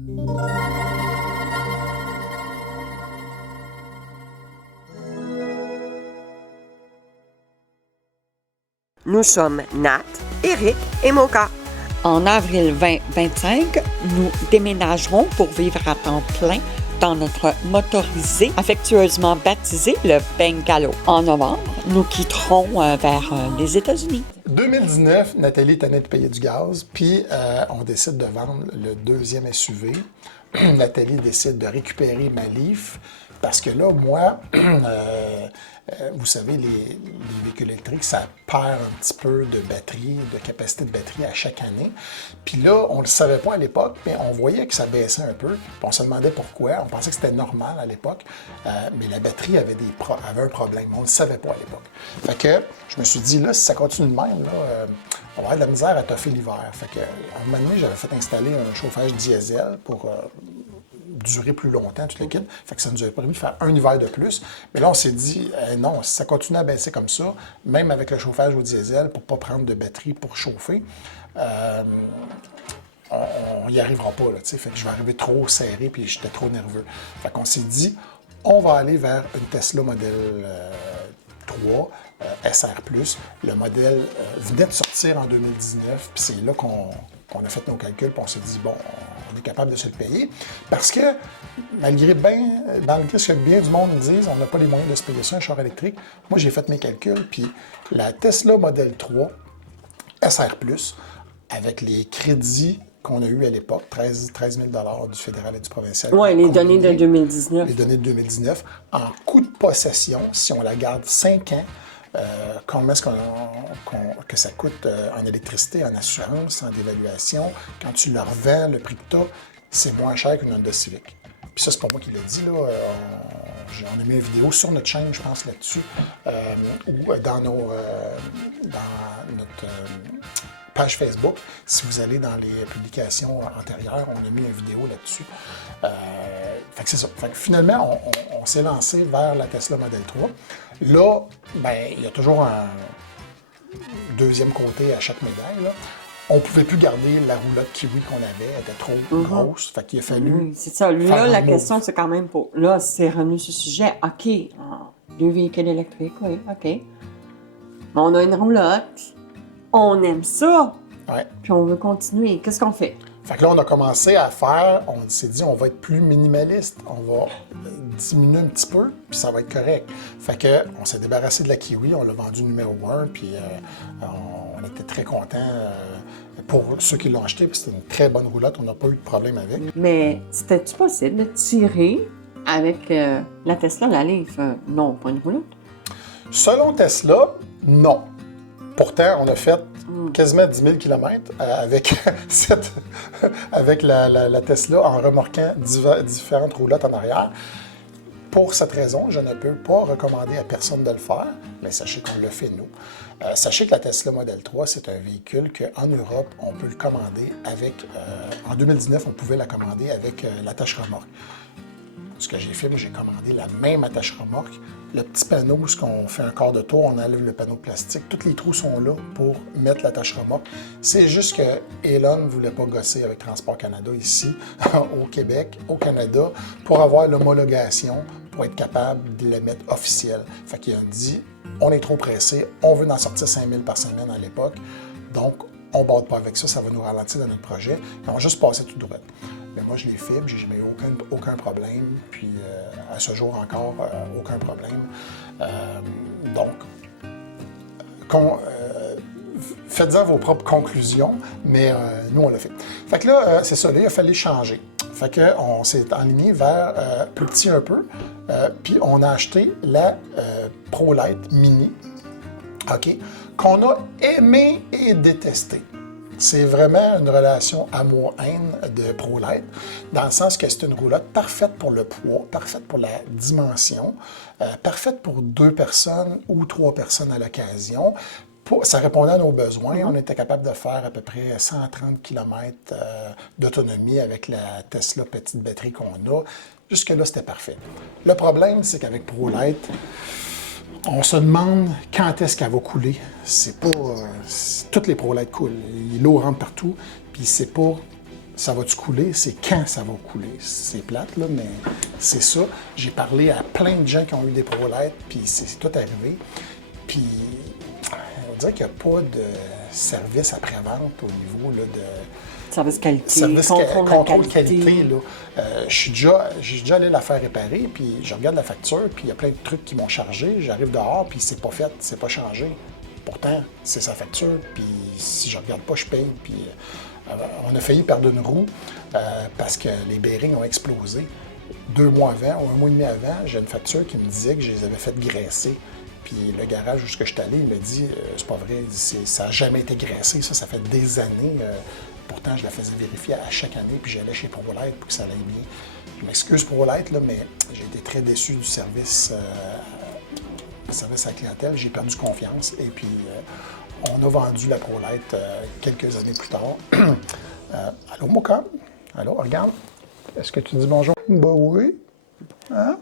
Nous sommes Nat, Eric et Moka. En avril 2025, nous déménagerons pour vivre à temps plein dans notre motorisé affectueusement baptisé le Bengalo. En novembre, nous quitterons vers les États-Unis. 2019, Nathalie tenait de payer du gaz, puis on décide de vendre le deuxième SUV. Nathalie décide de récupérer ma Leaf, parce que là, moi, vous savez, les véhicules électriques, ça perd un petit peu de batterie, de capacité de batterie à chaque année. Puis là, on ne le savait pas à l'époque, mais on voyait que ça baissait un peu. Puis on se demandait pourquoi. On pensait que c'était normal à l'époque, mais la batterie avait un problème. On ne le savait pas à l'époque. Fait que je me suis dit, là, si ça continue de même, là, on va avoir de la misère à toffer l'hiver. Fait que, à un moment donné, j'avais fait installer un chauffage diesel pour durer plus longtemps, tout le kit. Fait que ça nous a permis de faire un hiver de plus. Mais là, on s'est dit, non, si ça continue à baisser comme ça, même avec le chauffage au diesel, pour ne pas prendre de batterie pour chauffer, on n'y arrivera pas, là, tu sais. Fait que je vais arriver trop serré, puis j'étais trop nerveux. Fait qu'on s'est dit, on va aller vers une Tesla Model 3 SR+. Le modèle venait de sortir en 2019, puis c'est là qu'on a fait nos calculs, puis on s'est dit, bon, on est capable de se le payer. Parce que, malgré ce que bien du monde me dise, on n'a pas les moyens de se payer ça, un char électrique. Moi, j'ai fait mes calculs, puis la Tesla Model 3 SR+, avec les crédits qu'on a eu à l'époque, 13 000 $ du fédéral et du provincial. Oui, les données de 2019. Les données de 2019. En coût de possession, si on la garde 5 ans, combien est-ce que ça coûte en électricité, en assurance, en dévaluation? Quand tu leur vends, le prix que tu as, c'est moins cher qu'une Honda Civic. Puis ça, c'est pas moi qui l'ai dit, là. On a mis une vidéo sur notre chaîne, je pense, là-dessus, ou dans notre page Facebook. Si vous allez dans les publications antérieures, on a mis une vidéo là-dessus. Fait que c'est ça. Fait que finalement, on s'est lancé vers la Tesla Model 3. Là, ben, il y a toujours un deuxième côté à chaque médaille, là. On ne pouvait plus garder la roulotte Kiwi qu'on avait, elle était trop grosse. Fait qu'il a fallu. Oui, c'est ça. Là, la question, c'est quand même pour. Là, c'est revenu ce sujet. OK, deux véhicules électriques, oui, OK. On a une roulotte. On aime ça. Ouais. Puis on veut continuer. Qu'est-ce qu'on fait? Fait que là, on a commencé à faire, on s'est dit, on va être plus minimaliste, on va diminuer un petit peu, puis ça va être correct. Fait que on s'est débarrassé de la Kiwi, on l'a vendu numéro 1, puis on était très contents pour ceux qui l'ont acheté, puis c'était une très bonne roulotte, on n'a pas eu de problème avec. Mais c'était-tu possible de tirer avec la Tesla, la Leaf? Non, pas une roulotte. Selon Tesla, non. Pourtant, on a fait quasiment 10 000 km avec la Tesla en remorquant différentes roulottes en arrière. Pour cette raison, je ne peux pas recommander à personne de le faire, mais sachez qu'on le fait nous. Sachez que la Tesla Model 3, c'est un véhicule qu'en Europe, on peut le commander avec... en 2019, on pouvait la commander avec l'attache-remorque. Ce que j'ai fait, moi, j'ai commandé la même attache-remorque. Le petit panneau, où on fait un quart de tour, on enlève le panneau plastique. Tous les trous sont là pour mettre l'attache-remorque. C'est juste que Elon ne voulait pas gosser avec Transport Canada ici, au Québec, au Canada, pour avoir l'homologation, pour être capable de le mettre officiel. Fait qu'il a dit, on est trop pressé, on veut en sortir 5 000 par semaine à l'époque, donc on ne barre pas avec ça, ça va nous ralentir dans notre projet. On va juste passer tout droit. Mais moi, je l'ai fait, j'ai jamais eu aucun problème, puis à ce jour encore, aucun problème. Donc, faites-en vos propres conclusions, mais nous, on l'a fait. Fait que là, c'est ça, là, il a fallu changer. Fait qu'on s'est enligné vers plus petit un peu, puis on a acheté la ProLite Mini, OK, qu'on a aimé et détesté. C'est vraiment une relation amour-haine de ProLite, dans le sens que c'est une roulotte parfaite pour le poids, parfaite pour la dimension, parfaite pour 2 personnes ou 3 personnes à l'occasion. Ça répondait à nos besoins. On était capable de faire à peu près 130 km d'autonomie avec la Tesla petite batterie qu'on a. Jusque-là, c'était parfait. Le problème, c'est qu'avec ProLite, on se demande quand est-ce qu'elle va couler. C'est pas... toutes les ProLite coulent. L'eau rentre partout, puis c'est pas ça va-tu couler? C'est quand ça va couler. C'est plate, là, mais c'est ça. J'ai parlé à plein de gens qui ont eu des ProLite, puis c'est tout arrivé. Puis, on dirait qu'il n'y a pas de service après-vente au niveau là, de... Service qualité, contrôle qualité. Là. J'ai déjà allé la faire réparer, puis je regarde la facture, puis il y a plein de trucs qui m'ont chargé. J'arrive dehors, puis c'est pas fait, c'est pas changé. Pourtant, c'est sa facture, puis si je regarde pas, je paye. Puis on a failli perdre une roue parce que les bearings ont explosé. 2 mois avant, ou 1 mois et demi avant, j'ai une facture qui me disait que je les avais fait graisser. Puis le garage où je suis allé, il me dit c'est pas vrai, ça n'a jamais été graissé, ça fait des années. Pourtant, je la faisais vérifier à chaque année, puis j'allais chez ProLite pour que ça aille bien. Je m'excuse ProLite, là, mais j'ai été très déçu du service à la clientèle. J'ai perdu confiance, et puis on a vendu la ProLite quelques années plus tard. Allô, Moka? Allô, regarde. Est-ce que tu dis bonjour? Ben oui. Hein?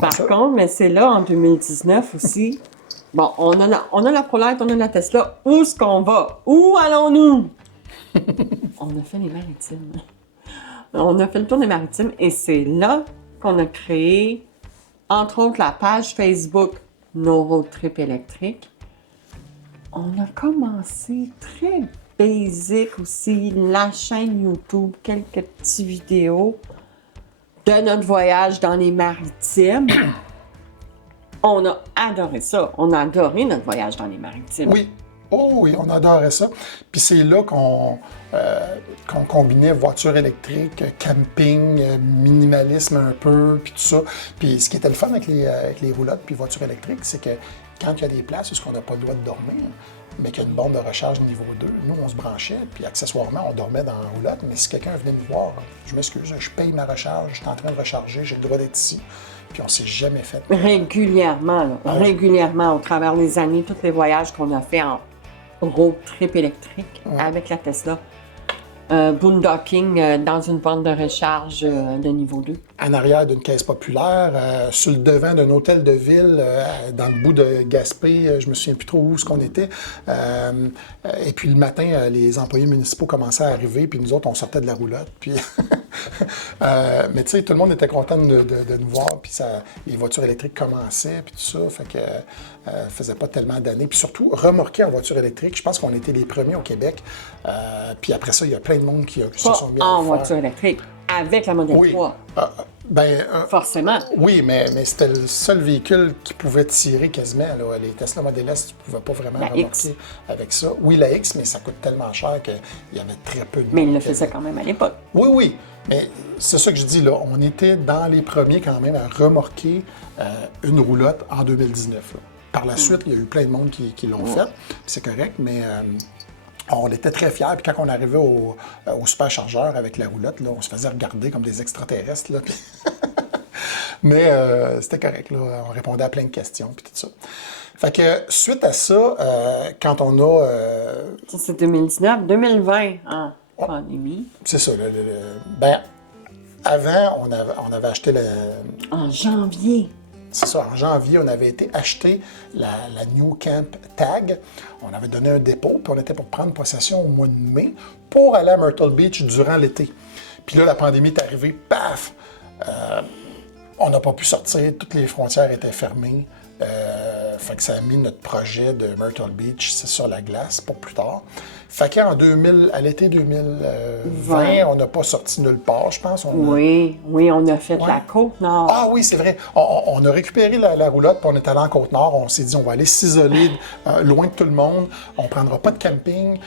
Par contre, mais c'est là, en 2019 aussi. Bon, on a la ProLite, on a la Tesla. Où est-ce qu'on va? Où allons-nous? On a fait les maritimes. On a fait le tour des maritimes et c'est là qu'on a créé, entre autres, la page Facebook Nos Road Trip électriques. On a commencé très basic aussi, la chaîne YouTube, quelques petites vidéos de notre voyage dans les maritimes. On a adoré ça. On a adoré notre voyage dans les maritimes. Oui. Oh oui, on adorait ça. Puis c'est là qu'on combinait voiture électrique, camping, minimalisme un peu, puis tout ça. Puis ce qui était le fun avec les roulottes puis voiture électrique, c'est que quand il y a des places où on n'a pas le droit de dormir, mais qu'il y a une borne de recharge niveau 2, nous, on se branchait, puis accessoirement, on dormait dans la roulotte. Mais si quelqu'un venait me voir, je m'excuse, je paye ma recharge, je suis en train de recharger, j'ai le droit d'être ici. Puis on s'est jamais fait. Régulièrement, là, régulièrement, au travers des années, tous les voyages qu'on a fait en road trip électrique avec la Tesla. Boondocking dans une borne de recharge de niveau 2. En arrière d'une caisse populaire, sur le devant d'un hôtel de ville, dans le bout de Gaspé, je me souviens plus trop où ce qu'on était. Et puis le matin, les employés municipaux commençaient à arriver, puis nous autres, on sortait de la roulotte. Puis mais tu sais, tout le monde était content de nous voir, puis les voitures électriques commençaient, puis tout ça, fait que faisait pas tellement d'années. Puis surtout, remorquer en voiture électrique, je pense qu'on était les premiers au Québec. Puis après ça, il y a plein de monde qui se sont mis à en le faire. voiture électrique, avec la Model 3. Forcément. Oui, mais c'était le seul véhicule qui pouvait tirer quasiment. Là. Les Tesla Model S, tu ne pouvais pas vraiment La remorquer X. avec ça. Oui, la X, mais ça coûte tellement cher qu'il y avait très peu de Mais monde il le qui faisait avait- quand même à l'époque. Oui, oui. Mais c'est ça que je dis, là. On était dans les premiers quand même à remorquer une roulotte en 2019. Là. Par la suite, il y a eu plein de monde qui l'ont fait. C'est correct, mais on était très fiers. Puis quand on arrivait au superchargeur avec la roulotte, là, on se faisait regarder comme des extraterrestres. Là, puis mais c'était correct. Là. On répondait à plein de questions, puis tout ça. Fait que suite à ça, quand on a... Ça, c'est 2019. 2020, en pandémie. c'est ça. Ben, avant, on avait acheté En janvier. C'est ça, en janvier, on avait été acheter la New Camp Tag. On avait donné un dépôt, puis on était pour prendre possession au mois de mai pour aller à Myrtle Beach durant l'été. Puis là, la pandémie est arrivée, paf! On n'a pas pu sortir, toutes les frontières étaient fermées. Fait que ça a mis notre projet de Myrtle Beach sur la glace pour plus tard. Fait qu'à l'été 2020, on n'a pas sorti nulle part, je pense. Oui, on a fait la Côte-Nord. Ah oui, c'est vrai. On a récupéré la roulotte, puis on est allé en Côte-Nord. On s'est dit, on va aller s'isoler loin de tout le monde. On prendra pas de camping.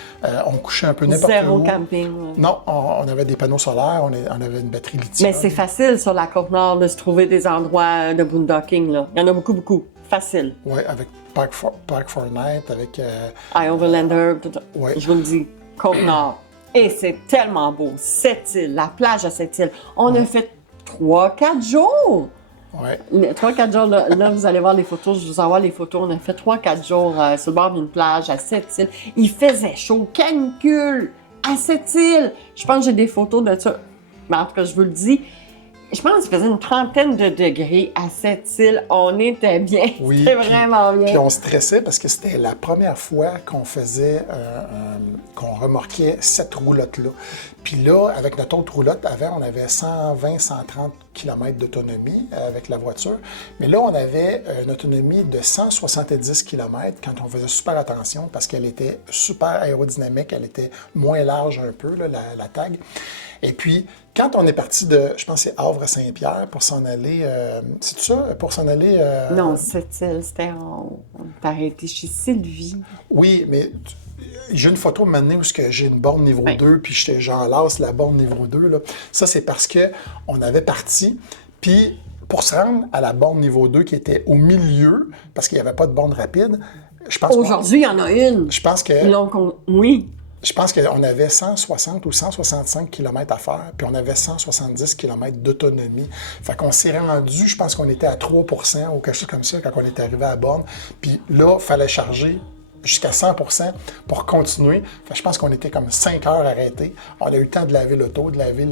On couchait un peu n'importe où. Zéro camping. Non, on avait des panneaux solaires, on avait une batterie lithium. Mais c'est facile sur la Côte-Nord de se trouver des endroits de boondocking, là. Il y en a beaucoup, beaucoup. Facile. Oui, avec Park for Night, avec... Overlander, tout ça. Ouais. Je vous le dis, Côte-Nord. Et c'est tellement beau. Cette île, la plage à cette île. On a fait 3-4 jours. Ouais. 3-4 jours, là, vous allez voir les photos, je vous envoie les photos. On a fait 3-4 jours sur le bord d'une plage à cette île. Il faisait chaud, canicule, à cette île. Je pense que j'ai des photos de ça. Mais en tout cas, je vous le dis, Je pense qu'il faisait une trentaine de degrés à cette île. On était bien. Oui, C'était puis- vraiment bien. Puis on stressait parce que c'était la première fois qu'on faisait, qu'on remorquait cette roulotte-là. Puis là, avec notre autre roulotte, avant, on avait 120-130 km d'autonomie avec la voiture. Mais là, on avait une autonomie de 170 km quand on faisait super attention parce qu'elle était super aérodynamique, elle était moins large un peu, là, la tag. Et puis, quand on est parti de, je pense que c'est Havre-Saint-Pierre pour s'en aller, c'est ça? Pour s'en aller... Non, cette île, c'était on est arrêté chez Sylvie. Oui, mais j'ai une photo maintenant où j'ai une borne niveau Oui. 2, puis j'enlace la borne niveau 2. Là. Ça, c'est parce qu'on avait parti, puis pour se rendre à la borne niveau 2 qui était au milieu, parce qu'il n'y avait pas de borne rapide, je pense Aujourd'hui, il y en a une. je pense que Oui. je pense qu'on avait 160 ou 165 km à faire, puis on avait 170 km d'autonomie. Fait qu'on s'est rendu, je pense qu'on était à 3 ou quelque chose comme ça quand on est arrivé à la borne. Puis là, il fallait charger jusqu'à 100 pour continuer. Fait que je pense qu'on était comme 5 heures arrêtés. On a eu le temps de laver l'auto, de laver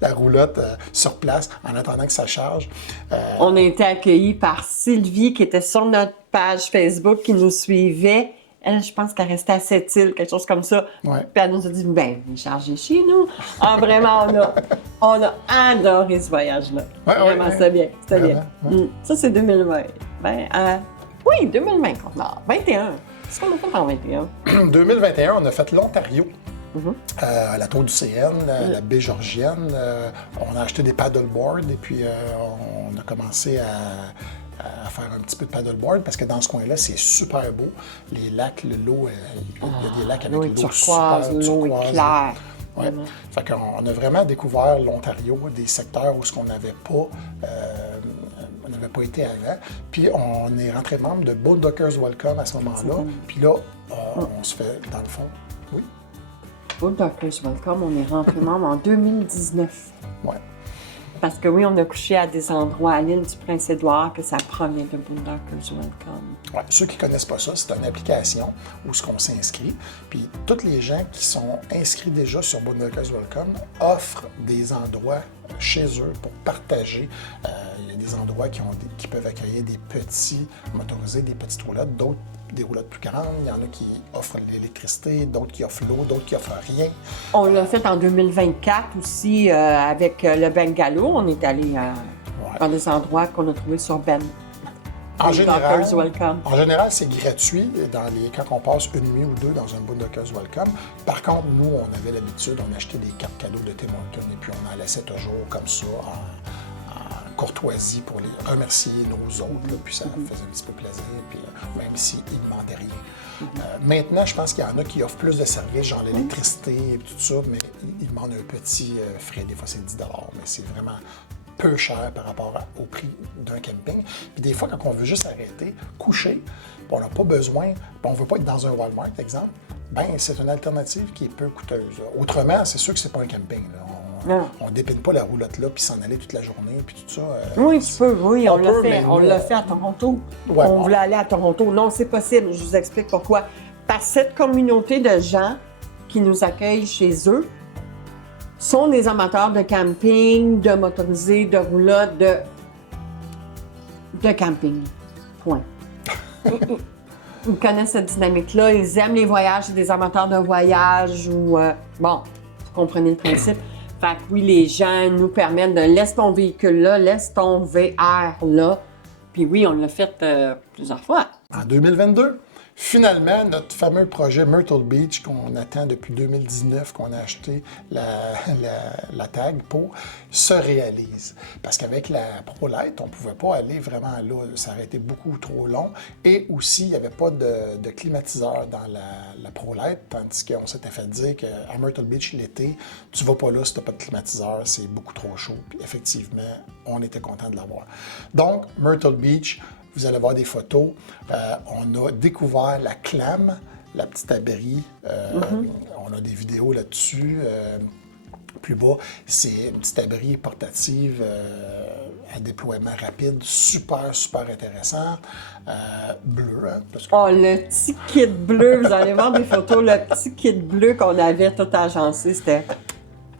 la roulotte sur place en attendant que ça charge. On a été accueillis par Sylvie qui était sur notre page Facebook, qui nous suivait. Elle, je pense qu'elle restait à cette île, quelque chose comme ça. Ouais. Puis elle nous a dit, ben, chargez chez nous. Ah, vraiment, on a adoré ce voyage-là. Ouais, vraiment, ouais. c'était bien. C'était bien. Vraiment, ouais. Ça, c'est 2020. Oui, 2020. Non, 21. Qu'est-ce qu'on a fait en 21? 2021, on a fait l'Ontario. La Tour du CN, la baie Georgienne. On a acheté des paddleboards et puis on a commencé à faire un petit peu de paddleboard parce que dans ce coin-là, c'est super beau. Les lacs, l'eau, il y a des lacs avec L'eau est l'eau turquoise, super l'eau est turquoise. claire. Ouais. Vraiment. Fait qu'on a vraiment découvert l'Ontario, des secteurs où on n'avait pas été avant. Puis on est rentré membre de Boondockers Welcome à ce moment-là. Puis là, on se fait, dans le fond, oui, Boondockers Welcome, on est rentré membre en 2019. ouais. Parce que oui, on a couché à des endroits à l'île du Prince-Édouard que ça promet de Boondockers Welcome. Ouais, ceux qui ne connaissent pas ça, c'est une application où on s'inscrit. Puis tous les gens qui sont inscrits déjà sur Boondockers Welcome offrent des endroits chez eux pour partager. Il y a des endroits qui peuvent accueillir des petits motorisés, des petites roulottes, d'autres des roulottes plus grandes. Il y en a qui offrent l'électricité, d'autres qui offrent l'eau, d'autres qui offrent rien. On l'a fait en 2024 aussi avec le Bengalo. On est allé dans des endroits qu'on a trouvés sur En général, Boondockers Welcome. c'est gratuit quand on passe une nuit ou deux dans un Boondockers Welcome. Par contre, nous, on avait l'habitude, on achetait des cartes cadeaux de Tim Hortons et puis on en laissait toujours comme ça en courtoisie pour les remercier nos autres. Là, puis ça faisait un petit peu plaisir, puis même s'ils ne demandaient rien. Maintenant, je pense qu'il y en a qui offrent plus de services, genre l'électricité et tout ça, mais ils demandent un petit frais. Des fois, c'est 10 mais c'est vraiment peu cher par rapport au prix d'un camping. Puis des fois, quand on veut juste arrêter, coucher, puis on n'a pas besoin, puis on ne veut pas être dans un Walmart, par exemple, ben c'est une alternative qui est peu coûteuse. Autrement, c'est sûr que c'est pas un camping. Là. On ne dépine pas la roulotte là, puis s'en aller toute la journée, puis tout ça. Oui, tu peux, oui, on l'a peut, fait. mais On nous, l'a fait à Toronto. Ouais, on voulait aller à Toronto. Non, c'est possible. Je vous explique pourquoi. Parce que cette communauté de gens qui nous accueillent chez eux sont des amateurs de camping, de motorisés, de roulotte, de camping. Point. Ils connaissent cette dynamique-là. Ils aiment les voyages. C'est des amateurs de voyage ou... bon, vous comprenez le principe. Fait que oui, les gens nous permettent de laisse ton véhicule là, laisse ton VR là. Puis oui, on l'a fait plusieurs fois. En 2022, finalement, notre fameux projet Myrtle Beach qu'on attend depuis 2019, qu'on a acheté la tag pour, se réalise. Parce qu'avec la ProLite, on ne pouvait pas aller vraiment là. Ça aurait été beaucoup trop long. Et aussi, il n'y avait pas de climatiseur dans la ProLite, tandis qu'on s'était fait dire qu'à Myrtle Beach, l'été, tu ne vas pas là si tu n'as pas de climatiseur, c'est beaucoup trop chaud. Puis effectivement, on était content de l'avoir. Donc, Myrtle Beach, vous allez voir des photos. On a découvert la Clam, la petite abri. On a des vidéos là-dessus. Plus bas, c'est une petite abri portative à déploiement rapide, super, super intéressant. Bleu, hein? Parce que... Oh, le petit kit bleu. Vous allez voir des photos. Le petit kit bleu qu'on avait tout agencé, c'était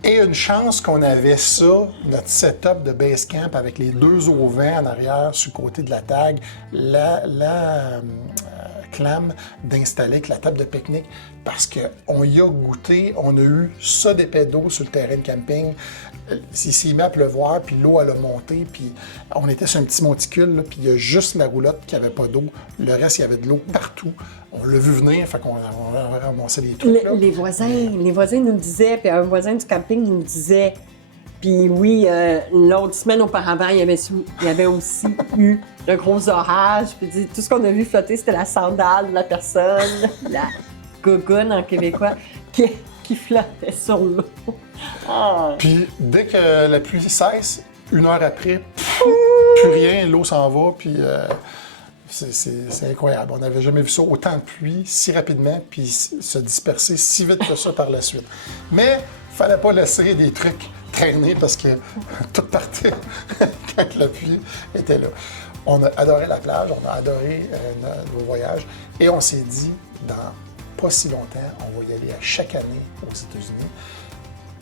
Et une chance qu'on avait ça, notre setup de Basecamp avec les 2 auvents en arrière sur le côté de la tag, la clame d'installer avec la table de pique-nique, parce qu'on y a goûté, on a eu ça d'épais d'eau sur le terrain de camping. Il s'est mis à pleuvoir, puis l'eau, elle a monté, puis on était sur un petit monticule, là, puis il y a juste la roulotte qui n'avait pas d'eau. Le reste, il y avait de l'eau partout. On l'a vu venir, fait qu'on a ramassé les trucs. Là. Les voisins nous disaient, puis un voisin du camping nous disait, puis oui, l'autre semaine auparavant, il y avait aussi eu de gros orages, puis dit, tout ce qu'on a vu flotter, c'était la sandale de la personne, la gogoune en québécois, qui flottait sur l'eau. Ah. Puis dès que la pluie cesse, 1 heure après, plus rien, l'eau s'en va, puis c'est incroyable. On n'avait jamais vu ça, autant de pluie, si rapidement, puis se disperser si vite que ça par la suite. Mais il fallait pas laisser des trucs traîner parce que tout partait quand la pluie était là. On a adoré la plage, on a adoré nos voyages, et on s'est dit, dans pas si longtemps, on va y aller à chaque année aux États-Unis.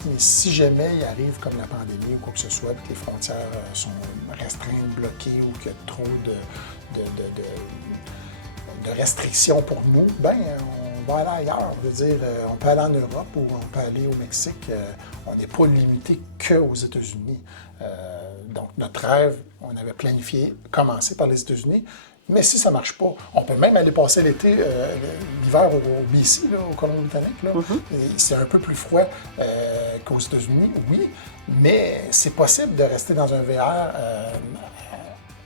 Mais si jamais il arrive comme la pandémie ou quoi que ce soit, que les frontières sont restreintes, bloquées ou qu'il y a trop de restrictions pour nous, ben on va aller ailleurs. Je veux dire, on peut aller en Europe ou on peut aller au Mexique. On n'est pas limité qu'aux États-Unis. Donc, notre rêve, on avait planifié commencer par les États-Unis. Mais si ça ne marche pas, on peut même aller passer l'hiver au BC, là, au Colombie-Britannique. C'est un peu plus froid qu'aux États-Unis, oui, mais c'est possible de rester dans un VR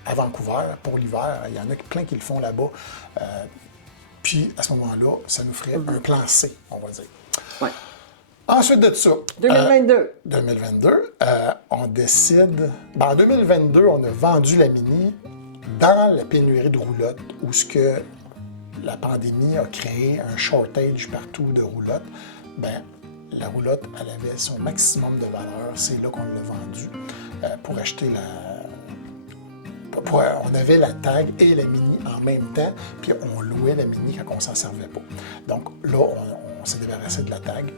à Vancouver pour l'hiver. Il y en a plein qui le font là-bas. Puis, à ce moment-là, ça nous ferait un plan C, on va dire. Ouais. Ensuite de ça... 2022. 2022, on décide... Ben, en 2022, on a vendu la Mini dans la pénurie de roulottes, où ce que la pandémie a créé un shortage partout de roulottes, ben la roulotte, elle avait son maximum de valeur. C'est là qu'on l'a vendue pour acheter on avait la tag et la Mini en même temps, puis on louait la Mini quand on s'en servait pas. Donc là, on s'est débarrassé de la tag,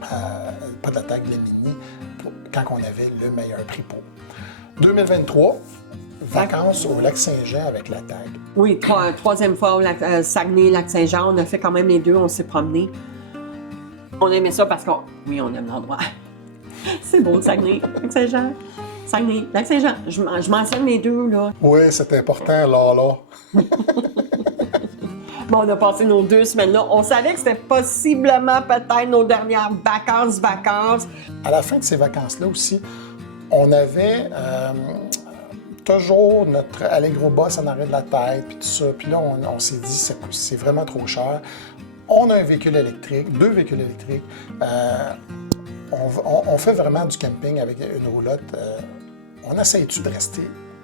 pas de la tag, la Mini, quand on avait le meilleur prix pour. 2023, vacances au Lac-Saint-Jean avec la tag. Oui, troisième fois au Saguenay, Lac-Saint-Jean. On a fait quand même les deux, on s'est promenés. On aimait ça parce oui, on aime l'endroit. C'est beau, le Saguenay, Lac-Saint-Jean. Saguenay, Lac-Saint-Jean. Je mentionne les deux, là. Oui, c'est important, là. Bon, on a passé nos 2 semaines là. On savait que c'était possiblement peut-être nos dernières vacances. À la fin de ces vacances-là aussi, on avait toujours notre Allegro Boss en arrière de la tête, puis tout ça. Puis là, on s'est dit, c'est vraiment trop cher. On a un véhicule électrique, 2 véhicules électriques. On fait vraiment du camping avec une roulotte. On essaie-tu de rester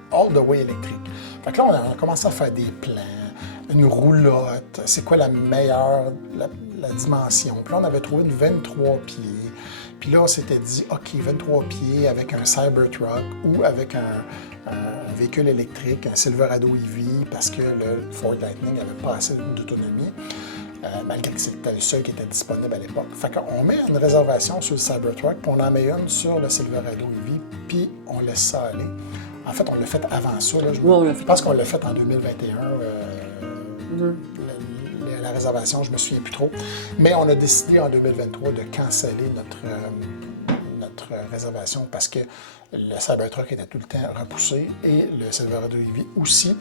all the way électrique? Fait que là, on a commencé à faire des plans, une roulotte, c'est quoi la meilleure, la dimension. Puis là, on avait trouvé une 23 pieds. Puis là, on s'était dit, OK, 23 pieds avec un Cybertruck ou avec un véhicule électrique, un Silverado EV, parce que le Ford Lightning n'avait pas assez d'autonomie, malgré que c'était le seul qui était disponible à l'époque. Fait qu'on met une réservation sur le Cybertruck, puis on en met une sur le Silverado EV, puis on laisse ça aller. En fait, on l'a fait avant ça. Là, je pense qu'on l'a fait en 2021. La réservation, je me souviens plus trop. Mais on a décidé en 2023 de canceller notre réservation parce que le Cybertruck était tout le temps repoussé et le Silverado EV aussi.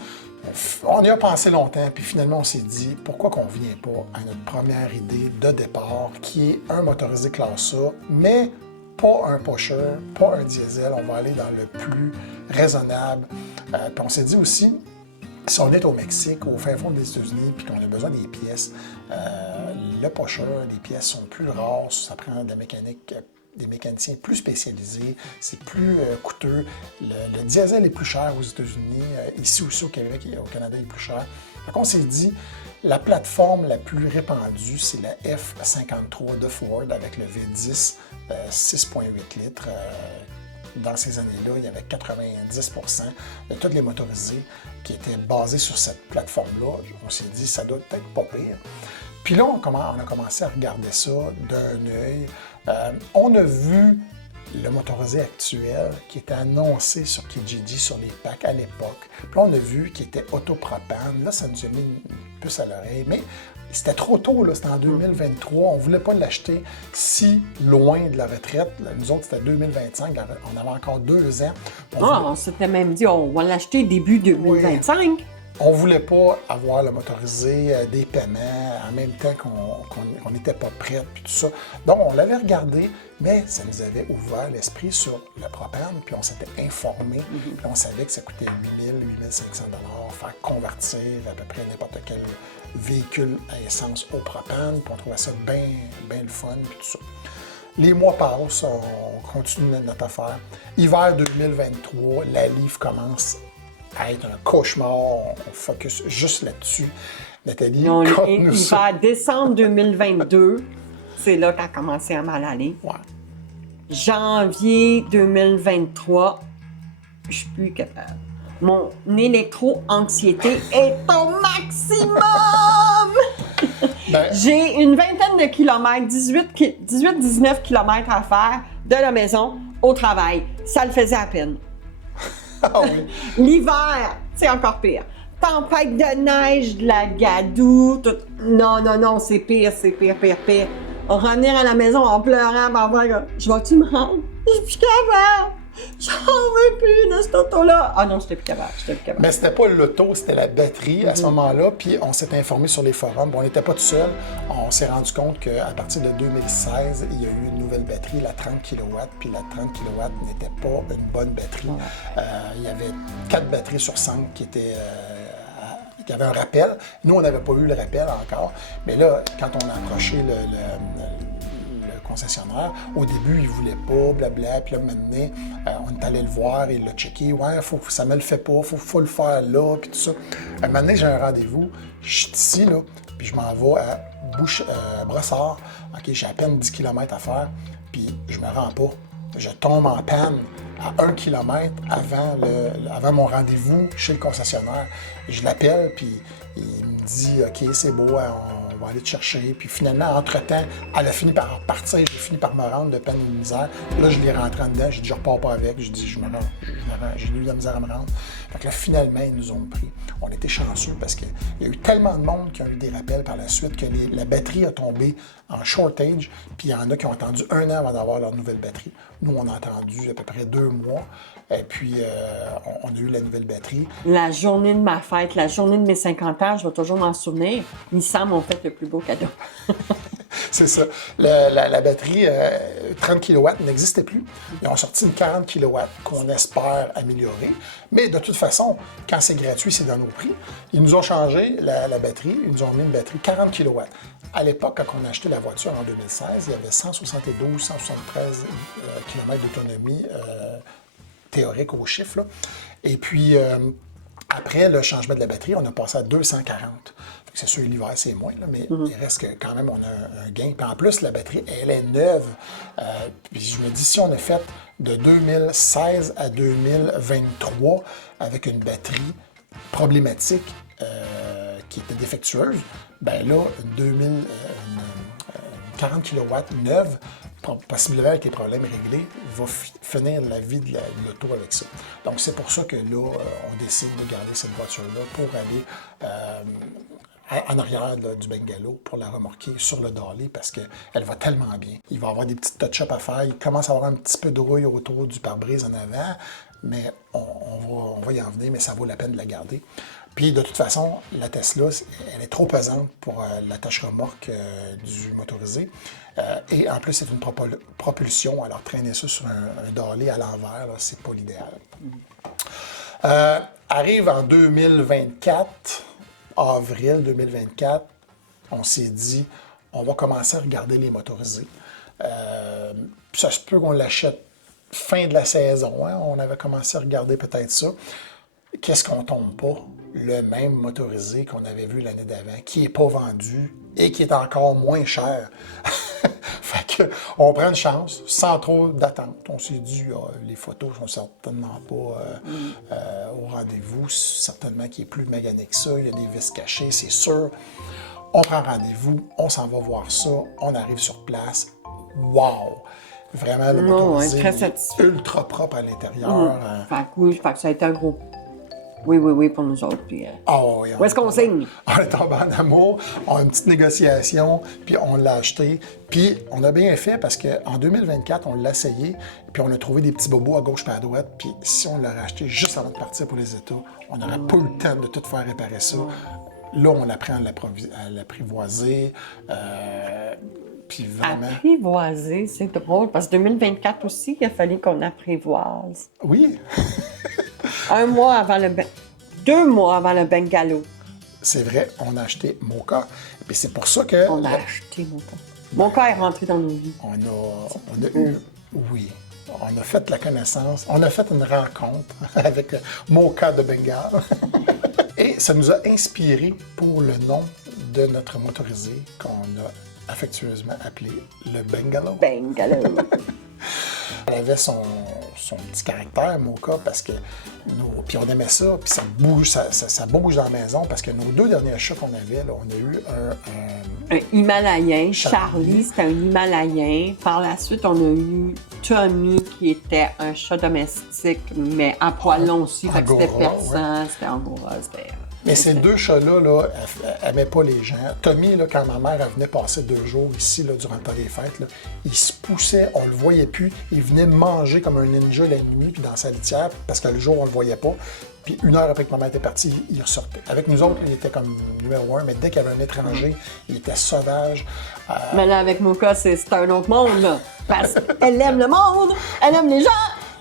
On y a pensé longtemps, puis finalement on s'est dit pourquoi qu'on ne vient pas à notre première idée de départ qui est un motorisé classe A, mais pas un pusher, pas un diesel. On va aller dans le plus raisonnable. Puis on s'est dit aussi, si on est au Mexique, au fin fond des États-Unis, puis qu'on a besoin des pièces, le pusher, les pièces sont plus rares, ça prend des mécaniciens plus spécialisés, c'est plus coûteux. Le diesel est plus cher aux États-Unis, ici aussi au Québec et au Canada, il est plus cher. Donc on s'est dit, la plateforme la plus répandue, c'est la F53 de Ford avec le V10 6,8 litres. Dans ces années-là, il y avait 90% de tous les motorisés qui étaient basés sur cette plateforme-là. On s'est dit, ça doit peut-être pas pire. Puis là, on a commencé à regarder ça d'un œil. On a vu le motorisé actuel qui était annoncé sur Kijiji, sur les packs à l'époque. Puis là, on a vu qu'il était autopropane. Là, ça nous a mis une puce à l'oreille. Mais c'était trop tôt, là, c'était en 2023. On ne voulait pas l'acheter si loin de la retraite. Nous autres, c'était 2025. On avait encore 2 ans. On s'était même dit, on va l'acheter début 2025. Oui. On ne voulait pas avoir le motorisé, des paiements, en même temps qu'on n'était pas prêts, puis tout ça. Donc, on l'avait regardé, mais ça nous avait ouvert l'esprit sur le propane, puis on s'était informé, puis on savait que ça coûtait 8 000, 8 500 $ faire convertir à peu près n'importe quel véhicule à essence au propane, puis on trouvait ça bien le fun, puis tout ça. Les mois passent, on continue notre affaire. Hiver 2023, la Leaf commence à être un cauchemar, on focus juste là-dessus. Nathalie, conte-nous ça. Hiver décembre 2022, c'est là qu'elle a commencé à mal aller. Ouais. Janvier 2023, je suis plus capable. Mon électro-anxiété est au maximum! J'ai une vingtaine de kilomètres, 18-19 kilomètres à faire de la maison au travail. Ça le faisait à peine. Ah oui. L'hiver, c'est encore pire. Tempête de neige, de la gadoue, tout. Non, c'est pire. Revenir à la maison en pleurant, en disant, je vais-tu me rendre? Je suis plus capable. J'en veux plus de cette auto-là. Ah non, j'étais plus capable. Mais c'était pas l'auto, c'était la batterie à ce moment-là. Puis on s'est informé sur les forums. Bon, on n'était pas tout seul. On s'est rendu compte qu'à partir de 2016, il y a eu une nouvelle batterie, la 30 kW. Puis la 30 kW n'était pas une bonne batterie. Il y avait 4 batteries sur 5 qui avaient un rappel. Nous, on n'avait pas eu le rappel encore. Mais là, quand on a approché le concessionnaire, au début, il voulait pas, blabla, puis là, maintenant, on est allé le voir, il l'a checké, ouais, ça me le fait pas, faut le faire là, puis tout ça. Un moment donné, j'ai un rendez-vous, je suis ici, là, puis je m'en vais à Brossard, OK, j'ai à peine 10 km à faire, puis je me rends pas. Je tombe en panne à 1 km avant mon rendez-vous chez le concessionnaire. Je l'appelle, puis il me dit « OK, c'est beau, on va aller te chercher. » Puis finalement, entre-temps, elle a fini par partir, j'ai fini par me rendre de peine et de misère. Là, je l'ai rentré en dedans, j'ai dit « Je repars pas avec. » Je dis « Je me rends. » J'ai eu de la misère à me rendre. Fait que là, finalement, ils nous ont pris. On était chanceux parce qu'il y a eu tellement de monde qui ont eu des rappels par la suite que la batterie a tombé en shortage, puis il y en a qui ont attendu 1 an avant d'avoir leur nouvelle batterie. Nous, on a attendu à peu près 2 mois, et puis on a eu la nouvelle batterie. La journée de ma fête, la journée de mes 50 ans, je vais toujours m'en souvenir. Nissan m'ont fait le plus beau cadeau. C'est ça. La batterie 30 kW n'existait plus. Ils ont sorti une 40 kW qu'on espère améliorer. Mais de toute façon, quand c'est gratuit, c'est dans nos prix. Ils nous ont changé la batterie. Ils nous ont mis une batterie 40 kW. À l'époque, quand on a acheté la voiture en 2016, il y avait 172, 173 km d'autonomie théorique au chiffre, là. Et puis, après le changement de la batterie, on a passé à 240. C'est sûr, l'hiver, c'est moins, là, mais il reste que quand même, on a un gain. Puis en plus, la batterie, elle est neuve. Puis je me dis, si on a fait de 2016 à 2023 avec une batterie problématique qui était défectueuse, ben là, une 40 kW neuve, possiblement avec les problèmes réglés, va finir la vie de l'auto avec ça. Donc, c'est pour ça que là, on décide de garder cette voiture-là pour aller en arrière du bungalow pour la remorquer sur le dolly parce qu'elle va tellement bien. Il va y avoir des petites touch-ups à faire. Il commence à avoir un petit peu de rouille autour du pare-brise en avant, mais on va y en venir, mais ça vaut la peine de la garder. Puis, de toute façon, la Tesla, elle est trop pesante pour la tâche remorque du motorisé. Et en plus, c'est une propulsion. Alors, traîner ça sur un dolly à l'envers, là, c'est pas l'idéal. Arrive en 2024, avril 2024, on s'est dit, on va commencer à regarder les motorisés. Ça se peut qu'on l'achète fin de la saison. Hein? On avait commencé à regarder peut-être ça. Qu'est-ce qu'on tombe pas? Le même motorisé qu'on avait vu l'année d'avant, qui n'est pas vendu et qui est encore moins cher. Fait qu'on prend une chance, sans trop d'attente. On s'est dit, les photos sont certainement pas au rendez-vous, certainement qu'il est plus magané que ça, il y a des vis cachées, c'est sûr. On prend rendez-vous, on s'en va voir ça, on arrive sur place. wow! Vraiment, le Ouais, motorisé très est satisfait. ultra propre à l'intérieur. Fait que oui, fait que ça a été un gros oui pour nous autres. Puis, Oui, où est-ce qu'on signe? On est tombé en amour, on a une petite négociation, puis on l'a acheté. Puis on a bien fait parce qu'en 2024, on l'a essayé, puis on a trouvé des petits bobos à gauche et à droite. Puis si on l'aurait acheté juste avant de partir pour les États, on n'aurait pas eu le temps de tout faire réparer ça. Là, on apprend à l'apprivoiser. Puis vraiment. Apprivoiser, c'est drôle, parce que 2024 aussi, il a fallu qu'on apprivoise. Oui, 2 mois avant le bungalow. c'est vrai, on a acheté Mocha. Et c'est pour ça que. On a acheté mon cas. Mon cas est rentré dans nos vies. On a eu. Oui. On a fait la connaissance, on a fait une rencontre avec Mocha de Bengale. Et ça nous a inspiré pour le nom de notre motorisé qu'on a affectueusement appelé le Bungalow. Bungalow. Elle avait son petit caractère, Mocha, parce que puis on aimait ça, puis ça bouge, ça bouge dans la maison, parce que nos 2 derniers chats qu'on avait, là, on a eu Un Himalayen. Charlie. Charlie, c'était un Himalayen. Par la suite, on a eu Tommy, qui était un chat domestique, mais à poil long aussi. Fait que c'était Angora, perçant, c'était Angora, c'était... Mais ces 2 chats-là, là, n'aimaient pas les gens. Tommy, là, quand ma mère elle venait passer 2 jours ici, là, durant le temps des fêtes, là, il se poussait, on le voyait plus. Il venait manger comme un ninja la nuit, puis dans sa litière, parce que le jour, on le voyait pas. Puis 1 heure après que ma mère était partie, il ressortait. Avec nous autres, il était comme numéro 1, mais dès qu'il y avait un étranger, il était sauvage. Mais là, avec Mocha, c'est un autre monde, là. Parce qu'elle aime le monde, elle aime les gens.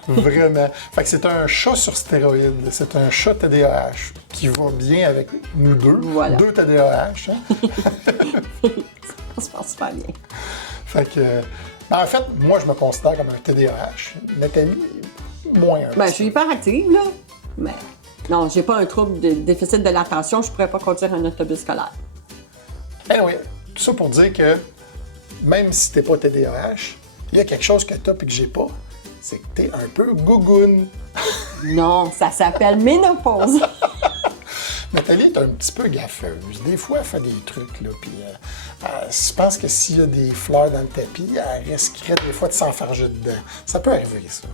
Vraiment. Fait que c'est un chat sur stéroïdes. C'est un chat TDAH qui va bien avec nous 2. Voilà. 2 TDAH. Hein? Ça se passe super bien. Fait que... en fait, moi, je me considère comme un TDAH. Nathalie, moins un Ben, je petit suis hyper active, là. Mais non, j'ai pas un trouble de déficit de l'attention, je pourrais pas conduire un autobus scolaire. peu. Anyway, tout ça pour dire que même si t'es pas TDAH, il y a quelque chose que t'as et que j'ai pas. C'est que t'es un peu gougoune. Non, ça s'appelle ménopause. Nathalie est un petit peu gaffeuse. Des fois, elle fait des trucs, là, puis je pense que s'il y a des fleurs dans le tapis, elle risquerait des fois de s'enfarger dedans. Ça peut arriver, ça.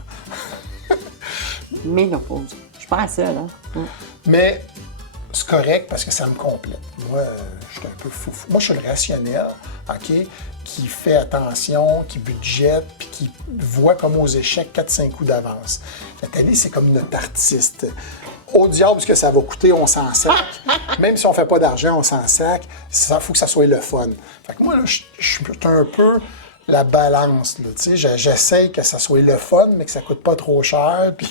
Ménopause. Je suis pas la seule, hein. Mais c'est correct parce que ça me complète. Moi, je suis un peu fou. Moi, je suis le rationnel, OK, qui fait attention, qui budgète, puis qui voit comme aux échecs 4-5 coups d'avance. Nathalie, c'est comme notre artiste. Au diable, ce que ça va coûter, on s'en sac. Même si on fait pas d'argent, on s'en sac. Il faut que ça soit le fun. Fait que moi, là, je suis un peu la balance. Là, j'essaye que ça soit le fun, mais que ça coûte pas trop cher. Puis...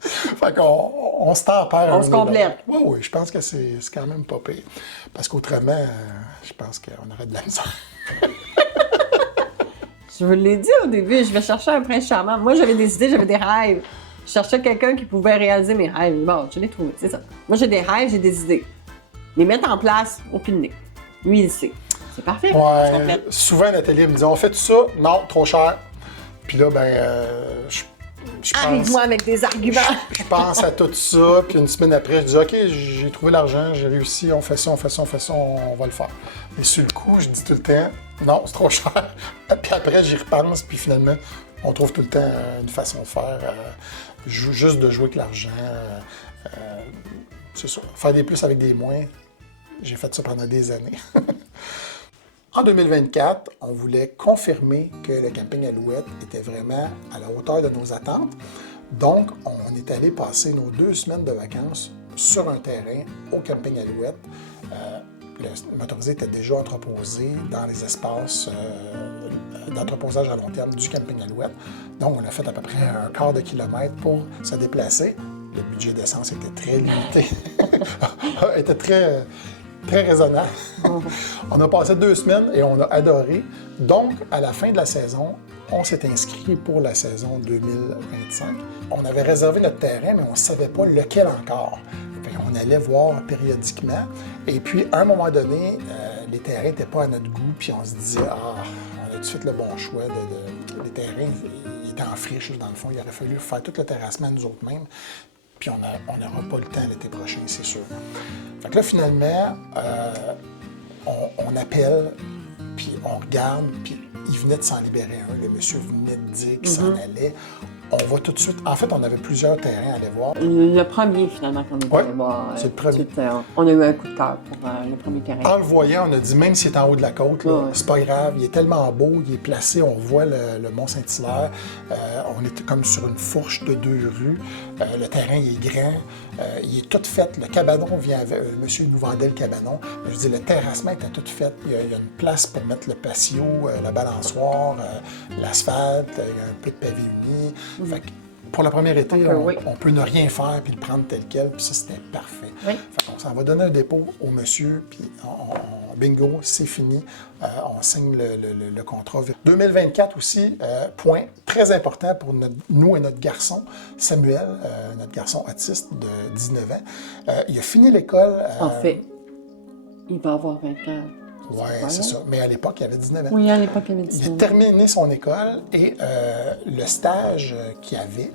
fait qu'on se tempère. On se complète. Oui, oui, je pense que c'est quand même pas pire. Parce qu'autrement, je pense qu'on aurait de la misère. Je vous l'ai dit au début, je vais chercher un prince charmant. Moi, j'avais des idées, j'avais des rêves. Je cherchais quelqu'un qui pouvait réaliser mes rêves. Bon, je l'ai trouvé, c'est ça. Moi, j'ai des rêves, j'ai des idées. Les mettre en place, aucune idée. Lui, il sait. C'est parfait. Ouais, Je complète. souvent, Nathalie me dit, on fait tout ça? Non, trop cher. Puis là, je pense... Arrive-moi avec des arguments. Je pense à tout ça, puis une semaine après, je dis OK, j'ai trouvé l'argent, j'ai réussi, on fait ça, on va le faire. Mais sur le coup, je dis tout le temps non, c'est trop cher. Puis après, j'y repense, puis finalement, on trouve tout le temps une façon de faire, juste de jouer avec l'argent. C'est ça, faire des plus avec des moins. J'ai fait ça pendant des années. En 2024, on voulait confirmer que le camping Alouette était vraiment à la hauteur de nos attentes. Donc, on est allé passer nos 2 semaines de vacances sur un terrain au camping Alouette. Le motorisé était déjà entreposé dans les espaces d'entreposage à long terme du camping Alouette. Donc, on a fait à peu près un quart de kilomètre pour se déplacer. Le budget d'essence était très limité. était très raisonnable. On a passé 2 semaines et on a adoré. Donc, à la fin de la saison, on s'est inscrit pour la saison 2025. On avait réservé notre terrain, mais on ne savait pas lequel encore. On allait voir périodiquement. Et puis, à un moment donné, les terrains n'étaient pas à notre goût. Puis on se disait, on a tout de suite le bon choix. Les terrains ils étaient en friche, dans le fond. Il aurait fallu faire tout le terrassement nous autres mêmes. Puis on n'aura pas le temps l'été prochain, c'est sûr. Fait que là, finalement, on appelle, puis on regarde, puis il venait de s'en libérer un. Le monsieur venait de dire qu'il s'en allait. On va tout de suite... En fait, on avait plusieurs terrains à aller voir. Le premier, finalement, qu'on est allé voir. c'est le premier. On a eu un coup de cœur pour le premier terrain. En le voyant, on a dit, même s'il est en haut de la côte, là, c'est pas grave, il est tellement beau, il est placé, on voit le Mont-Saint-Hilaire, on est comme sur une fourche de 2 rues, le terrain il est grand, il est tout fait, le cabanon vient avec, monsieur nous vendait le cabanon, je dis, le terrassement était tout fait, il y a une place pour mettre le patio, la balançoire, l'asphalte, il y a un peu de pavé uni. Fait que pour la première été, on peut ne rien faire puis le prendre tel quel, puis ça, c'était parfait. Oui. Fait qu'on s'en va donner un dépôt au monsieur, puis bingo, c'est fini. On signe le contrat. 2024 aussi, point très important pour nous et notre garçon, Samuel, notre garçon autiste de 19 ans. Il a fini l'école. En fait, il va avoir 20 ans. Oui, c'est ça. Mais à l'époque, il avait 19 ans. Oui, à l'époque, il avait 19 ans. Il a terminé son école et le stage qu'il avait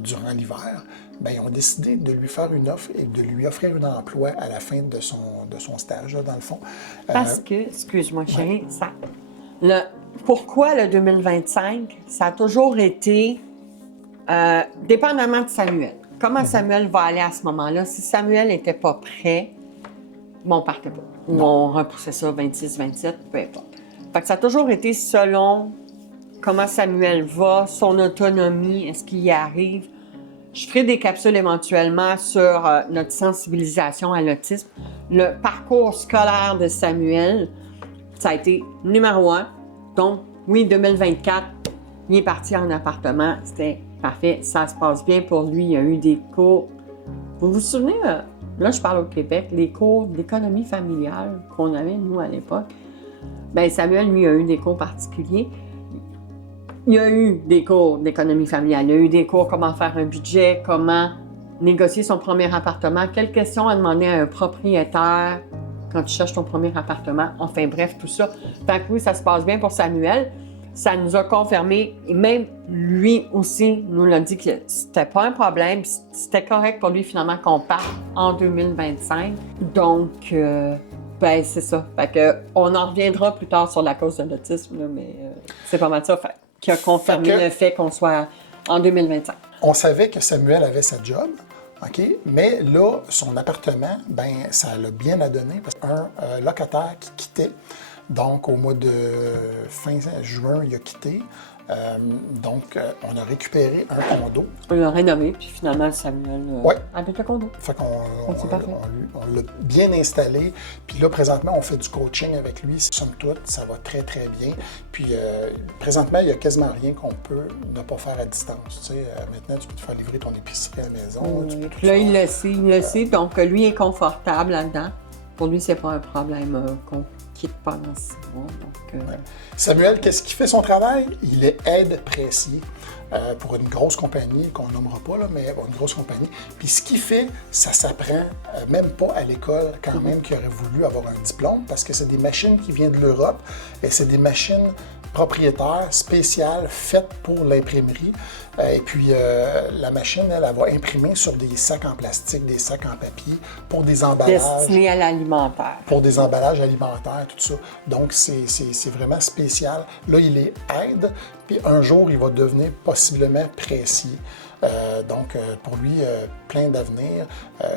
durant l'hiver, ben, ils ont décidé de lui faire une offre et de lui offrir un emploi à la fin de son stage, là, dans le fond. Parce que, excuse-moi chérie, pourquoi le 2025? Ça a toujours été dépendamment de Samuel. Comment Samuel va aller à ce moment-là? Si Samuel n'était pas prêt, on partait pas. Ou on repoussait ça 26, 27, peu importe. Fait que ça a toujours été selon comment Samuel va, son autonomie, est-ce qu'il y arrive. Je ferai des capsules éventuellement sur notre sensibilisation à l'autisme. Le parcours scolaire de Samuel, ça a été numéro 1. Donc, oui, 2024, il est parti en appartement. C'était parfait. Ça se passe bien pour lui. Il y a eu des cours. Vous vous souvenez, là, je parle au Québec, les cours d'économie familiale qu'on avait, nous, à l'époque. Bien, Samuel, lui, a eu des cours particuliers. Il y a eu des cours d'économie familiale, il y a eu des cours comment faire un budget, comment négocier son premier appartement, quelles questions à demander à un propriétaire quand tu cherches ton premier appartement, enfin bref, tout ça. Fait que oui, ça se passe bien pour Samuel. Ça nous a confirmé, et même lui aussi nous l'a dit que c'était pas un problème, c'était correct pour lui finalement qu'on parte en 2025. Donc, ben c'est ça. Fait que on en reviendra plus tard sur la cause de l'autisme, là, mais c'est pas mal ça. Fait qui a confirmé le fait qu'on soit en 2025. On savait que Samuel avait sa job, OK? Mais là, son appartement, ben ça l'a bien à donner parce qu'un locataire qui quittait, donc au mois de fin juin, il a quitté. Donc, on a récupéré un condo. On l'a rénové, puis finalement, Samuel habite le condo. Fait qu'on on l'a bien installé. Puis là, présentement, on fait du coaching avec lui. Somme toute, ça va très, très bien. Puis, présentement, il n'y a quasiment rien qu'on peut ne pas faire à distance. Tu sais, maintenant, tu peux te faire livrer ton épicerie à la maison. Puis là, il le sait. Donc, lui est confortable là-dedans. Pour lui, c'est pas un problème qu'on quitte pendant 6 mois. Donc, Samuel, qu'est-ce qu'il fait son travail? Il est aide pressier pour une grosse compagnie qu'on nommera pas, là, mais une grosse compagnie. Puis ce qu'il fait, ça s'apprend même pas à l'école quand même qu'il aurait voulu avoir un diplôme parce que c'est des machines qui viennent de l'Europe et c'est des machines propriétaires, spéciales, faites pour l'imprimerie. Et puis, la machine, elle va imprimer sur des sacs en plastique, des sacs en papier, pour des emballages. Destinés à l'alimentaire. Pour des emballages alimentaires, tout ça. Donc, c'est vraiment spécial. Là, il est aide, puis un jour, il va devenir possiblement pressier. Donc, pour lui, plein d'avenir.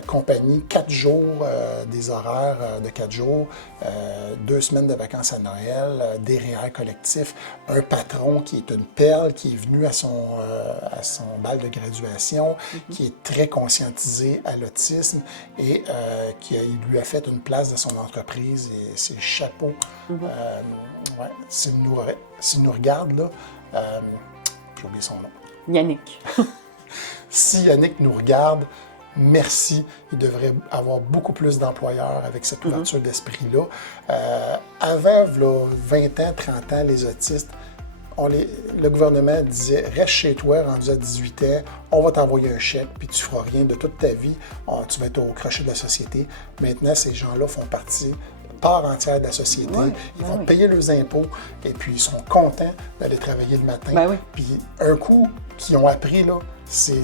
Compagnie, 4 jours, des horaires de 4 jours, 2 semaines de vacances à Noël, des REER collectifs, un patron qui est une perle, qui est venu à son bal de graduation, qui est très conscientisé à l'autisme et il lui a fait une place dans son entreprise et ses chapeaux. S'il nous regarde, là, j'ai oublié son nom. Yannick. Si Yannick nous regarde, merci. Il devrait avoir beaucoup plus d'employeurs avec cette ouverture d'esprit-là. Avant, là, 20 ans, 30 ans, les autistes, le gouvernement disait « Reste chez toi, rendu à 18 ans, on va t'envoyer un chèque, puis tu feras rien de toute ta vie, tu vas être au crochet de la société. » Maintenant, ces gens-là font partie part entière de la société. Ils vont payer leurs impôts et puis ils sont contents d'aller travailler le matin. Puis un coup qu'ils ont appris, là, c'est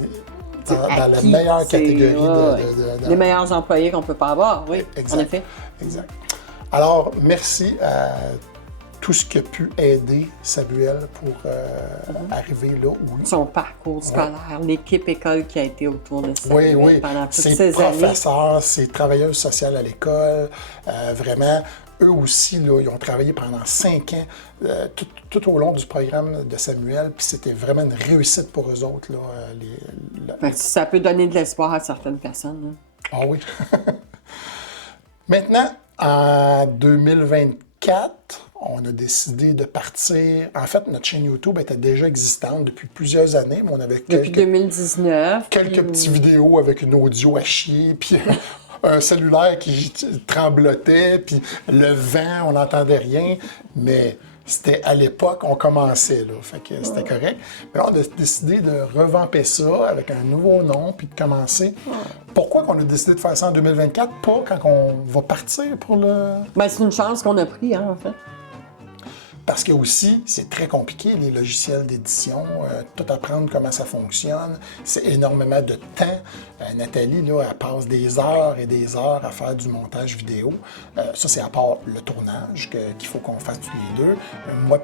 dans la meilleure catégorie les meilleurs employés qu'on peut pas avoir, oui, exact. en effet. Exact. Alors, merci à tous tout ce qui a pu aider Samuel pour arriver là où... Son parcours scolaire, l'équipe école qui a été autour de ça pendant toutes ses ces années. professeurs, ses travailleuses sociales à l'école, vraiment, eux aussi, là, ils ont travaillé pendant 5 ans, tout au long du programme de Samuel, puis c'était vraiment une réussite pour eux autres. Là, Fait que ça peut donner de l'espoir à certaines personnes. Ah oui. Maintenant, en 2024, on a décidé de partir. En fait, notre chaîne YouTube était déjà existante depuis plusieurs années, mais on avait Depuis 2019. quelques petites vidéos avec une audio à chier, puis un cellulaire qui tremblotait, puis le vent, on n'entendait rien, mais c'était à l'époque, on commençait, là, fait que c'était correct. Mais là, on a décidé de revamper ça avec un nouveau nom, puis de commencer. Pourquoi qu'on a décidé de faire ça en 2024? Pas quand on va partir pour le... Ben, c'est une chance qu'on a pris, en fait. Parce que aussi, c'est très compliqué, les logiciels d'édition, tout apprendre comment ça fonctionne, c'est énormément de temps. Nathalie, là, elle passe des heures et des heures à faire du montage vidéo. Ça, c'est à part le tournage qu'il faut qu'on fasse tous les deux. Moi,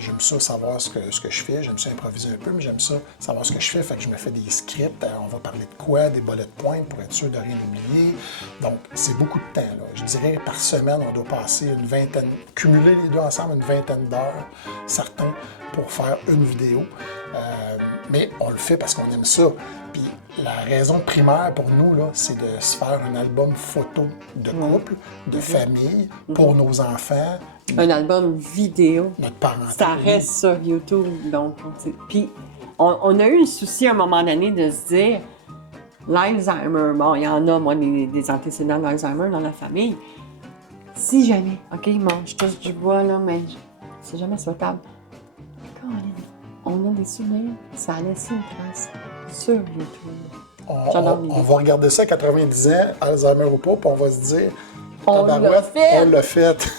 j'aime ça savoir ce que je fais, j'aime ça improviser un peu, mais j'aime ça savoir ce que je fais, fait que je me fais des scripts, on va parler de quoi, des bullet points pour être sûr de rien oublier. Donc, c'est beaucoup de temps, là. Je dirais, par semaine, on doit passer une vingtaine, cumuler les deux ensemble, une vingtaine d'heures, certains, pour faire une vidéo. Mais on le fait parce qu'on aime ça. Puis la raison primaire pour nous, là, c'est de se faire un album photo de couple, de famille, pour nos enfants. Un album vidéo. Notre parenté. Ça reste sur YouTube, donc. Puis on a eu le souci à un moment donné de se dire, l'Alzheimer, bon, il y en a, moi, des antécédents d'Alzheimer dans la famille. Si jamais, OK, bon, je touche du bois, là, mais c'est jamais souhaitable. On a des souvenirs, ça a laissé une trace sur YouTube. On va regarder ça à 90 ans, Alzheimer ou pas, puis on va se dire, on l'a fait! On l'a fait!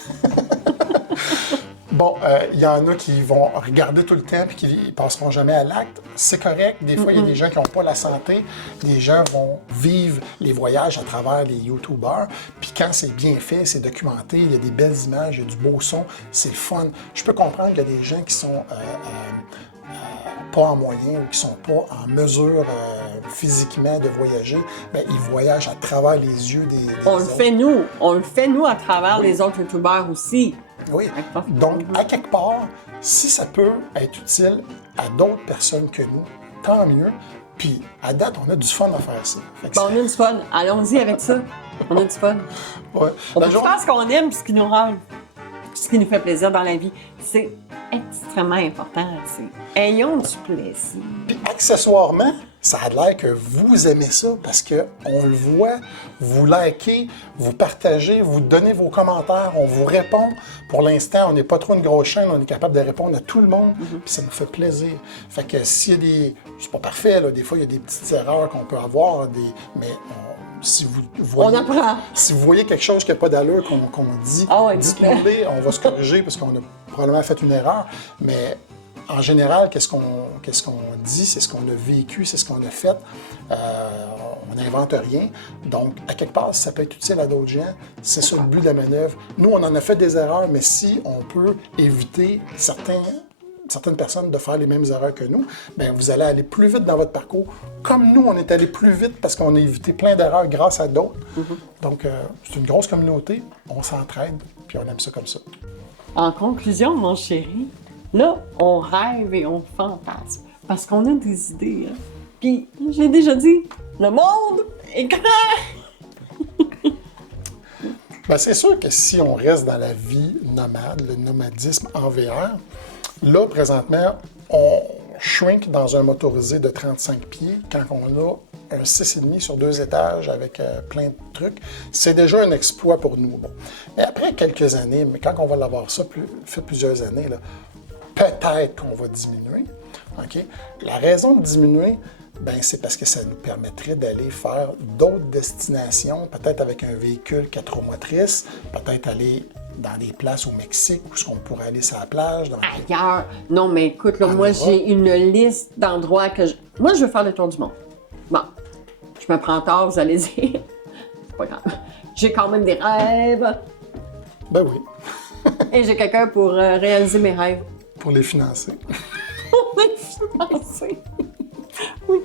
Bon, il y en a qui vont regarder tout le temps puis qui ne passeront jamais à l'acte. C'est correct. Des fois, il y a des gens qui n'ont pas la santé. Des gens vont vivre les voyages à travers les YouTubers. Puis quand c'est bien fait, c'est documenté, il y a des belles images, il y a du beau son, c'est le fun. Je peux comprendre qu'il y a des gens qui sont pas en moyen ou qui sont pas en mesure physiquement de voyager. Bien, ils voyagent à travers les yeux des on le autres. fait nous. On le fait nous à travers les autres YouTubers aussi. Oui. Donc, à quelque part, si ça peut être utile à d'autres personnes que nous, tant mieux. Puis, à date, on a du fun à faire ça. Fait que Bon, on a du fun. Allons-y avec ça. On a du fun. ouais. On La peut journée- faire ce qu'on aime, ce qui nous rend, ce qui nous fait plaisir dans la vie. C'est extrêmement important. Ayons du plaisir. Puis, accessoirement, ça a l'air que vous aimez ça parce qu'on le voit, vous likez, vous partagez, vous donnez vos commentaires, on vous répond. Pour l'instant, on n'est pas trop une grosse chaîne, on est capable de répondre à tout le monde, puis ça nous fait plaisir. Fait que s'il y a des... C'est pas parfait, là, des fois, il y a des petites erreurs qu'on peut avoir, mais si vous voyez... On apprend. Si vous voyez quelque chose qui n'a pas d'allure qu'on dit, Ah ouais, dites-nous-le, on va se corriger parce qu'on a probablement fait une erreur, mais... En général, qu'est-ce qu'on dit, c'est ce qu'on a vécu, c'est ce qu'on a fait. On n'invente rien. Donc, à quelque part, si ça peut être utile à d'autres gens, c'est ça le but de la manœuvre. Nous, on en a fait des erreurs, mais si on peut éviter certaines personnes de faire les mêmes erreurs que nous, bien, vous allez aller plus vite dans votre parcours. Comme nous, on est allé plus vite parce qu'on a évité plein d'erreurs grâce à d'autres. Donc, c'est une grosse communauté. On s'entraide, puis on aime ça comme ça. En conclusion, mon chéri, là, on rêve et on fantasme. Parce qu'on a des idées. Hein? Puis, j'ai déjà dit, le monde est grand! Bien, c'est sûr que si on reste dans la vie nomade, le nomadisme en VR, là, présentement, on shrink dans un motorisé de 35 pieds quand on a un 6,5 sur 2 étages avec plein de trucs. C'est déjà un exploit pour nous. Bon. Mais après quelques années, mais quand on va l'avoir ça fait plusieurs années, là, peut-être qu'on va diminuer. OK? La raison de diminuer, ben, c'est parce que ça nous permettrait d'aller faire d'autres destinations, peut-être avec un véhicule 4 roues motrices, peut-être aller dans des places au Mexique où on pourrait aller sur la plage. Ailleurs. Non, mais écoute, là, moi, j'ai une liste d'endroits que je... Moi, je veux faire le tour du monde. Bon, je me prends tard, vous allez dire. C'est pas grave. J'ai quand même des rêves. Ben oui. Et j'ai quelqu'un pour réaliser mes rêves. Pour les financer. Pour les financer. Oui.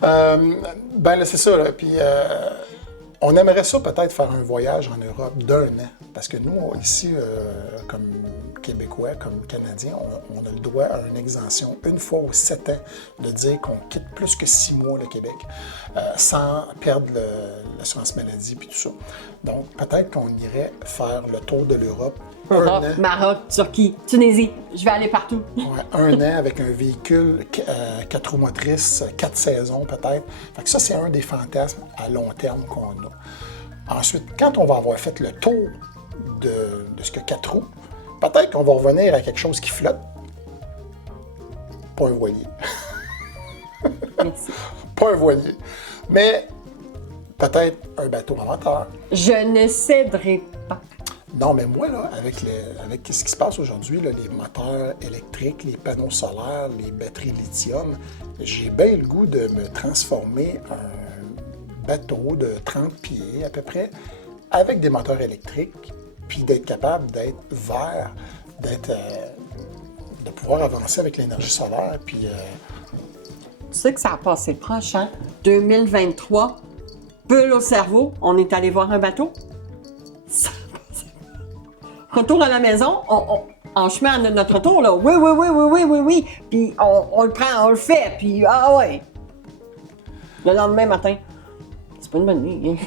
Ben là, c'est ça. Là. Puis, on aimerait ça peut-être faire un voyage en Europe d'1 an. Parce que nous, ici, comme Québécois, comme Canadiens, on a le droit à une exemption une fois aux 7 ans de dire qu'on quitte plus que 6 mois le Québec sans perdre l'assurance maladie puis tout ça. Donc, peut-être qu'on irait faire le tour de l'Europe. Europe, Maroc, Turquie, Tunisie. Je vais aller partout. Ouais, 1 an avec un véhicule 4 roues motrices, 4 saisons peut-être. Fait que ça, c'est un des fantasmes à long terme qu'on a. Ensuite, quand on va avoir fait le tour de ce que 4 roues, peut-être qu'on va revenir à quelque chose qui flotte. Pas un voilier. Merci. Pas un voilier. Mais peut-être un bateau à moteur. Je ne céderai pas. Non, mais moi, là, avec ce qui se passe aujourd'hui, là, les moteurs électriques, les panneaux solaires, les batteries lithium, j'ai bien le goût de me transformer en bateau de 30 pieds à peu près, avec des moteurs électriques, puis d'être capable d'être vert, de pouvoir avancer avec l'énergie solaire, puis... Tu sais que ça a passé proche, hein? 2023, bulle au cerveau, on est allé voir un bateau. Ça a passé. Retour à la maison, en chemin à notre retour, là, oui. Puis on le prend, on le fait, puis ah ouais. Le lendemain matin, c'est pas une bonne nuit.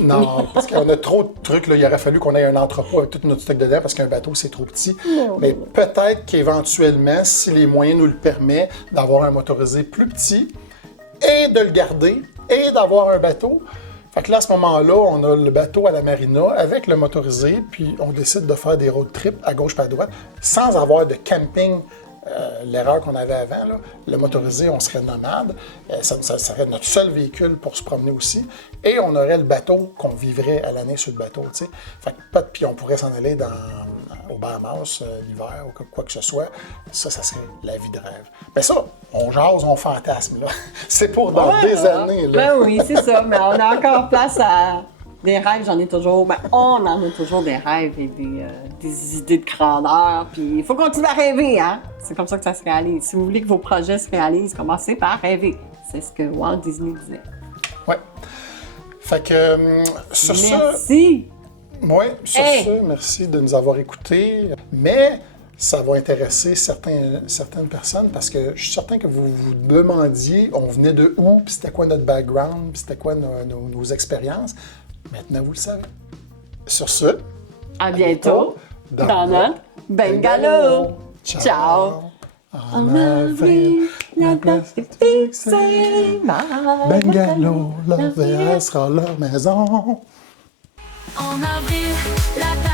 Non, parce qu'on a trop de trucs. Là. Il aurait fallu qu'on ait un entrepôt avec tout notre stock dedans parce qu'un bateau, c'est trop petit. Non. Mais peut-être qu'éventuellement, si les moyens nous le permettent, d'avoir un motorisé plus petit et de le garder et d'avoir un bateau. Fait que là, à ce moment-là, on a le bateau à la marina avec le motorisé, puis on décide de faire des road trips à gauche et à droite sans avoir de camping. L'erreur qu'on avait avant, là, le motorisé, on serait nomade, ça serait notre seul véhicule pour se promener aussi, et on aurait le bateau qu'on vivrait à l'année sur le bateau, tu sais. Fait que puis on pourrait s'en aller au Bahamas l'hiver ou quoi que ce soit. Ça serait la vie de rêve. Mais ça, on jase, on fantasme, là. C'est pour dans des années, là. Ben oui, c'est ça, mais on a encore place à... Des rêves, j'en ai toujours. Ben, on en a toujours des rêves et des idées de grandeur. Puis il faut continuer à rêver, hein? C'est comme ça que ça se réalise. Si vous voulez que vos projets se réalisent, commencez par rêver. C'est ce que Walt Disney disait. Ouais. Fait que sur ça. Merci! Oui, sur ça, merci de nous avoir écoutés. Mais ça va intéresser certaines personnes parce que je suis certain que vous vous demandiez, on venait de où, puis c'était quoi notre background, puis c'était quoi nos expériences. Maintenant, vous le savez. Sur ce, À bientôt dans notre Bungalow. Ciao! En avril, la place est fixée. Bungalow, la VR sera leur maison. En avril, la